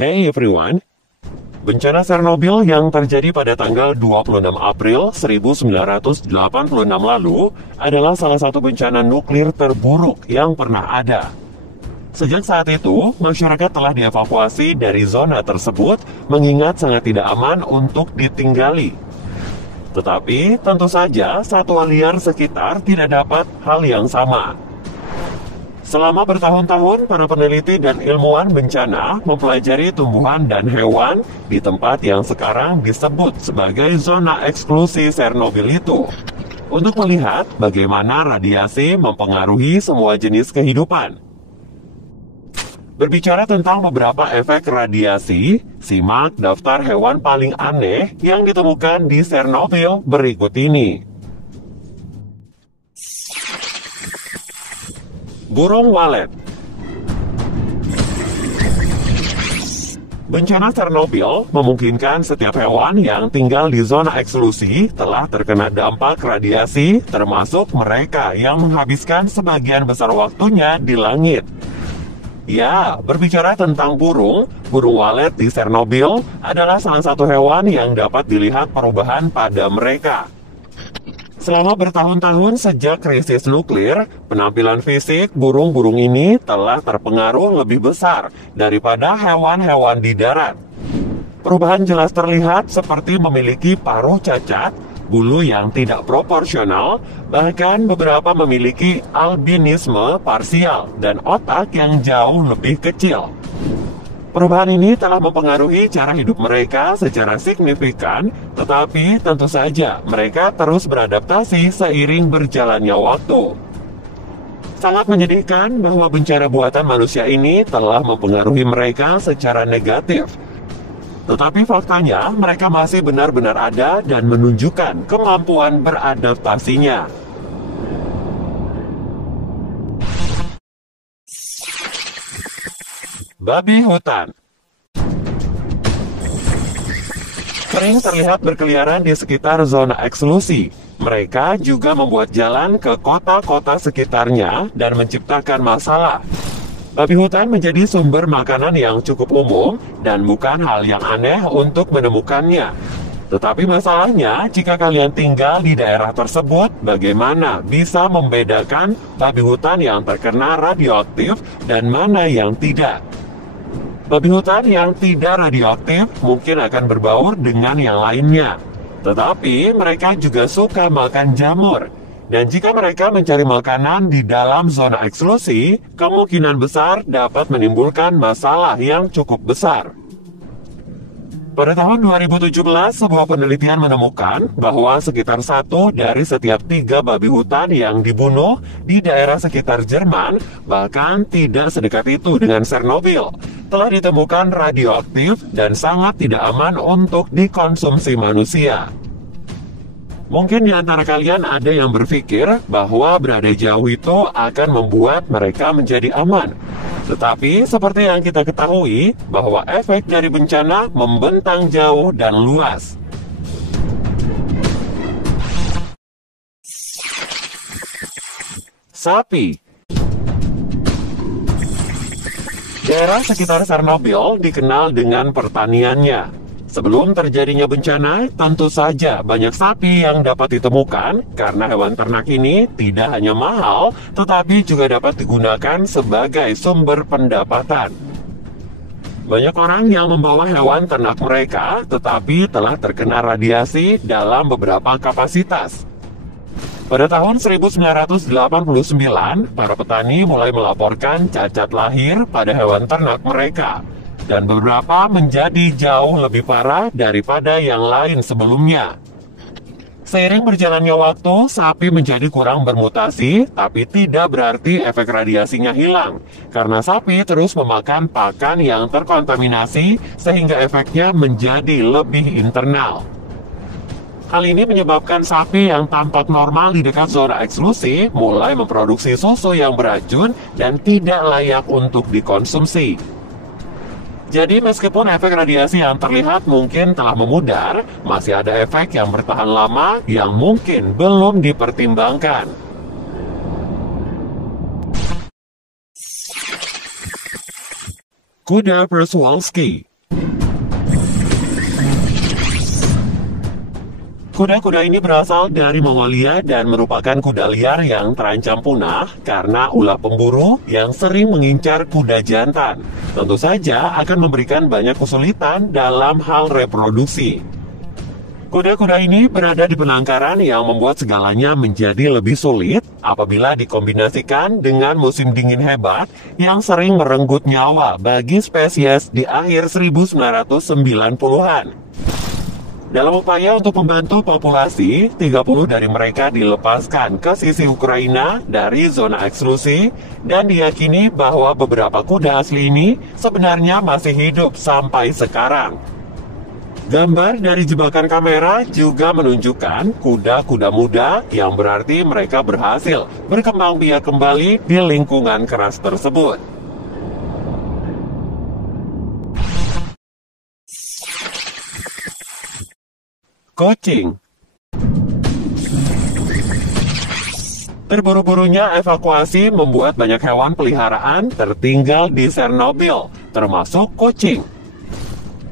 Hey everyone! Bencana Chernobyl yang terjadi pada tanggal 26 April 1986 lalu adalah salah satu bencana nuklir terburuk yang pernah ada. Sejak saat itu, masyarakat telah dievakuasi dari zona tersebut mengingat sangat tidak aman untuk ditinggali. Tetapi, tentu saja satwa liar sekitar tidak dapat hal yang sama. Selama bertahun-tahun, para peneliti dan ilmuwan bencana mempelajari tumbuhan dan hewan di tempat yang sekarang disebut sebagai zona eksklusi Chernobyl itu, untuk melihat bagaimana radiasi mempengaruhi semua jenis kehidupan. Berbicara tentang beberapa efek radiasi, simak daftar hewan paling aneh yang ditemukan di Chernobyl berikut ini. Burung walet. Bencana Chernobyl memungkinkan setiap hewan yang tinggal di zona eksklusi telah terkena dampak radiasi, termasuk mereka yang menghabiskan sebagian besar waktunya di langit. Ya, berbicara tentang burung walet di Chernobyl adalah salah satu hewan yang dapat dilihat perubahan pada mereka. Selama bertahun-tahun sejak krisis nuklir, penampilan fisik burung-burung ini telah terpengaruh lebih besar daripada hewan-hewan di darat. Perubahan jelas terlihat seperti memiliki paruh cacat, bulu yang tidak proporsional, bahkan beberapa memiliki albinisme parsial dan otak yang jauh lebih kecil. Perubahan ini telah mempengaruhi cara hidup mereka secara signifikan, tetapi tentu saja mereka terus beradaptasi seiring berjalannya waktu. Sangat menyedihkan bahwa bencana buatan manusia ini telah mempengaruhi mereka secara negatif. Tetapi faktanya, mereka masih benar-benar ada dan menunjukkan kemampuan beradaptasinya. Babi hutan sering terlihat berkeliaran di sekitar zona eksklusi. Mereka juga membuat jalan ke kota-kota sekitarnya dan menciptakan masalah. Babi hutan menjadi sumber makanan yang cukup umum dan bukan hal yang aneh untuk menemukannya. Tetapi masalahnya, jika kalian tinggal di daerah tersebut, bagaimana bisa membedakan babi hutan yang terkena radioaktif dan mana yang tidak? Babi hutan yang tidak radioaktif mungkin akan berbaur dengan yang lainnya. Tetapi mereka juga suka makan jamur. Dan jika mereka mencari makanan di dalam zona eksklusi, kemungkinan besar dapat menimbulkan masalah yang cukup besar. Pada tahun 2017, sebuah penelitian menemukan bahwa sekitar 1 dari setiap 3 babi hutan yang dibunuh di daerah sekitar Jerman, bahkan tidak sedekat itu dengan Chernobyl, telah ditemukan radioaktif dan sangat tidak aman untuk dikonsumsi manusia. Mungkin di antara kalian ada yang berpikir bahwa berada jauh itu akan membuat mereka menjadi aman. Tetapi seperti yang kita ketahui bahwa efek dari bencana membentang jauh dan luas. Sapi. Daerah sekitar Chernobyl dikenal dengan pertaniannya. Sebelum terjadinya bencana, tentu saja banyak sapi yang dapat ditemukan karena hewan ternak ini tidak hanya mahal, tetapi juga dapat digunakan sebagai sumber pendapatan. Banyak orang yang membawa hewan ternak mereka, tetapi telah terkena radiasi dalam beberapa kapasitas. Pada tahun 1989, para petani mulai melaporkan cacat lahir pada hewan ternak mereka. Dan beberapa menjadi jauh lebih parah daripada yang lain sebelumnya. Seiring berjalannya waktu, sapi menjadi kurang bermutasi, tapi tidak berarti efek radiasinya hilang. Karena sapi terus memakan pakan yang terkontaminasi, sehingga efeknya menjadi lebih internal. Hal ini menyebabkan sapi yang tampak normal di dekat zona eksklusi mulai memproduksi susu yang beracun dan tidak layak untuk dikonsumsi. Jadi meskipun efek radiasi yang terlihat mungkin telah memudar, masih ada efek yang bertahan lama yang mungkin belum dipertimbangkan. Kuda Przewalski. Kuda-kuda ini berasal dari Mongolia dan merupakan kuda liar yang terancam punah karena ulah pemburu yang sering mengincar kuda jantan. Tentu saja akan memberikan banyak kesulitan dalam hal reproduksi. Kuda-kuda ini berada di penangkaran yang membuat segalanya menjadi lebih sulit apabila dikombinasikan dengan musim dingin hebat yang sering merenggut nyawa bagi spesies di akhir 1990-an. Dalam upaya untuk membantu populasi, 30 dari mereka dilepaskan ke sisi Ukraina dari zona eksklusi dan diyakini bahwa beberapa kuda asli ini sebenarnya masih hidup sampai sekarang. Gambar dari jebakan kamera juga menunjukkan kuda-kuda muda yang berarti mereka berhasil berkembang biak kembali di lingkungan keras tersebut. Kucing. Terburu-burunya evakuasi membuat banyak hewan peliharaan tertinggal di Chernobyl, termasuk kucing.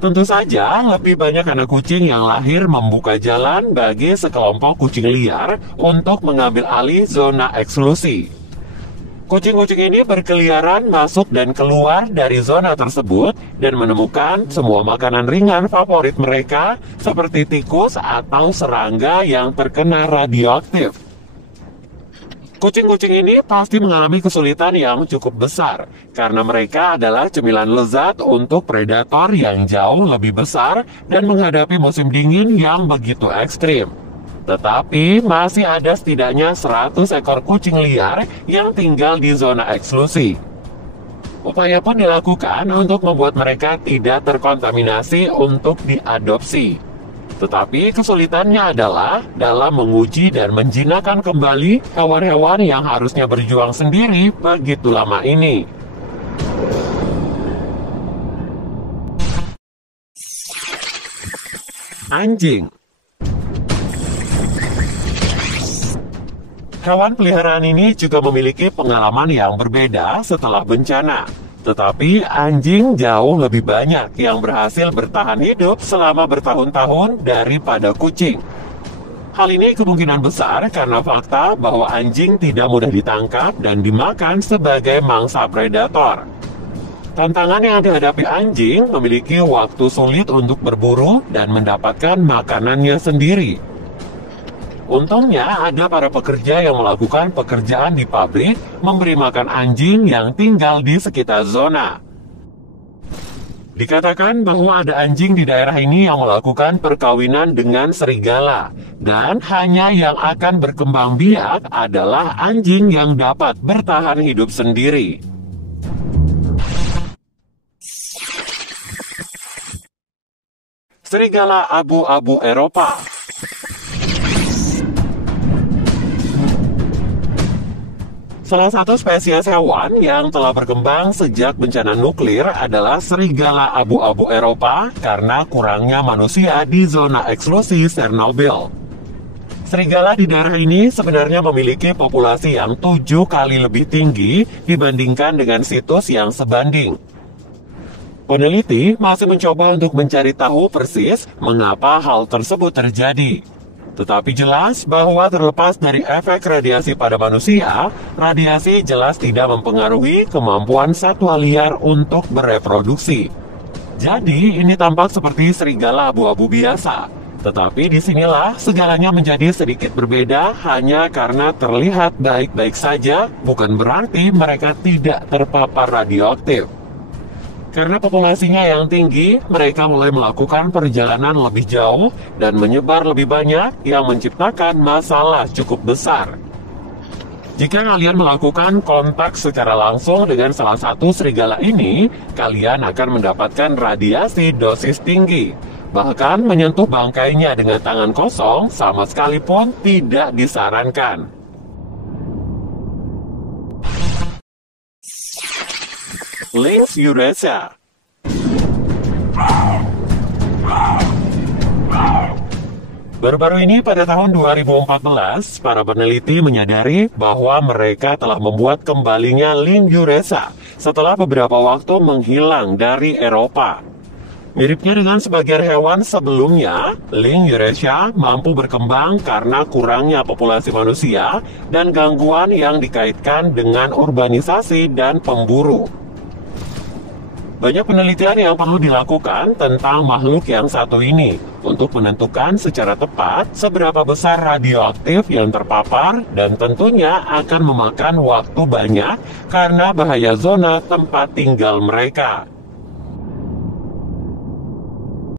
Tentu saja, lebih banyak anak kucing yang lahir membuka jalan bagi sekelompok kucing liar untuk mengambil alih zona eksklusi. Kucing-kucing ini berkeliaran masuk dan keluar dari zona tersebut dan menemukan semua makanan ringan favorit mereka seperti tikus atau serangga yang terkena radioaktif. Kucing-kucing ini pasti mengalami kesulitan yang cukup besar karena mereka adalah cemilan lezat untuk predator yang jauh lebih besar dan menghadapi musim dingin yang begitu ekstrim. Tetapi masih ada setidaknya 100 ekor kucing liar yang tinggal di zona eksklusi. Upaya pun dilakukan untuk membuat mereka tidak terkontaminasi untuk diadopsi. Tetapi kesulitannya adalah dalam menguji dan menjinakkan kembali hewan-hewan yang harusnya berjuang sendiri begitu lama ini. Anjing. Hewan peliharaan ini juga memiliki pengalaman yang berbeda setelah bencana. Tetapi anjing jauh lebih banyak yang berhasil bertahan hidup selama bertahun-tahun daripada kucing. Hal ini kemungkinan besar karena fakta bahwa anjing tidak mudah ditangkap dan dimakan sebagai mangsa predator. Tantangan yang dihadapi anjing memiliki waktu sulit untuk berburu dan mendapatkan makanannya sendiri. Untungnya ada para pekerja yang melakukan pekerjaan di pabrik memberi makan anjing yang tinggal di sekitar zona. Dikatakan bahwa ada anjing di daerah ini yang melakukan perkawinan dengan serigala, dan hanya yang akan berkembang biak adalah anjing yang dapat bertahan hidup sendiri. Serigala abu-abu Eropa. Salah satu spesies hewan yang telah berkembang sejak bencana nuklir adalah serigala abu-abu Eropa karena kurangnya manusia di zona eksklusi Chernobyl. Serigala di daerah ini sebenarnya memiliki populasi yang 7 kali lebih tinggi dibandingkan dengan situs yang sebanding. Peneliti masih mencoba untuk mencari tahu persis mengapa hal tersebut terjadi. Tetapi jelas bahwa terlepas dari efek radiasi pada manusia, radiasi jelas tidak mempengaruhi kemampuan satwa liar untuk bereproduksi. Jadi, ini tampak seperti serigala abu-abu biasa. Tetapi disinilah segalanya menjadi sedikit berbeda hanya karena terlihat baik-baik saja, bukan berarti mereka tidak terpapar radioaktif. Karena populasinya yang tinggi, mereka mulai melakukan perjalanan lebih jauh dan menyebar lebih banyak yang menciptakan masalah cukup besar. Jika kalian melakukan kontak secara langsung dengan salah satu serigala ini, kalian akan mendapatkan radiasi dosis tinggi. Bahkan menyentuh bangkainya dengan tangan kosong sama sekali pun tidak disarankan. Lynx Eurasiae. Baru-baru ini pada tahun 2014, para peneliti menyadari bahwa mereka telah membuat kembalinya Lynx Eurasiae setelah beberapa waktu menghilang dari Eropa. Miripnya dengan sebagian hewan sebelumnya, Lynx Eurasia mampu berkembang karena kurangnya populasi manusia dan gangguan yang dikaitkan dengan urbanisasi dan pemburu. Banyak penelitian yang perlu dilakukan tentang makhluk yang satu ini untuk menentukan secara tepat seberapa besar radioaktif yang terpapar, dan tentunya akan memakan waktu banyak karena bahaya zona tempat tinggal mereka.